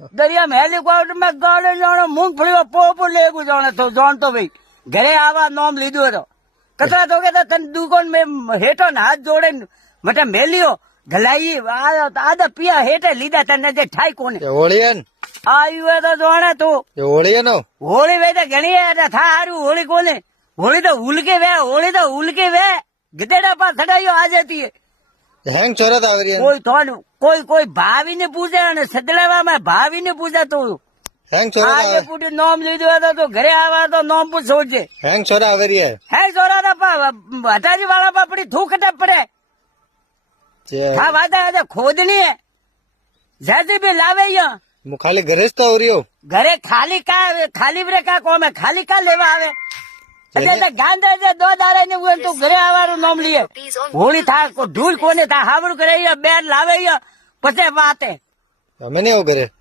દરિયા में हेलीकॉप्टर में गाड़े जाने मूंगफली पोप लेगु जाने तो जान तो भाई घरे आवा नाम लीधो तो कचरा तो के तन दुकान में हेठो न हाथ जोड़े मटे मेलियो ढलाई आधा पिया हेठे लीधा तने जे ठाई कोने होली है आयु तो जाने तो होली है नो होली वे तो घणी है था हारू होली कोने होली तो उलके वे गदेड़ा पर खड़ायो आ जाती है हैंग चोरत आवरी है कोई थोड़ कोई भाभी ने पूछे અને સદડાવા में भाभी ने पूछा तो हैंग चोरत आगे पूरी नाम लीधो હતો तो घरे आवा तो नाम पूछो जे हैंग चोरा आवरी है जोरा ना पा हटारी वाला पापड़ी थूक टपरे हाँ वादा है खोदनी है जैसे भी लावे या मु खाली घरे तो हो रही हो घरे खाली ब्रे का कौम है खाली का लेवा आवे अरे गांधे जे दो दारे ने वो तो घरे आवारो नाम लिए होली था को ढूल कोने था हावड़ करे या बैर लावे या पछे बात है અમે નહીં આવું ઘરે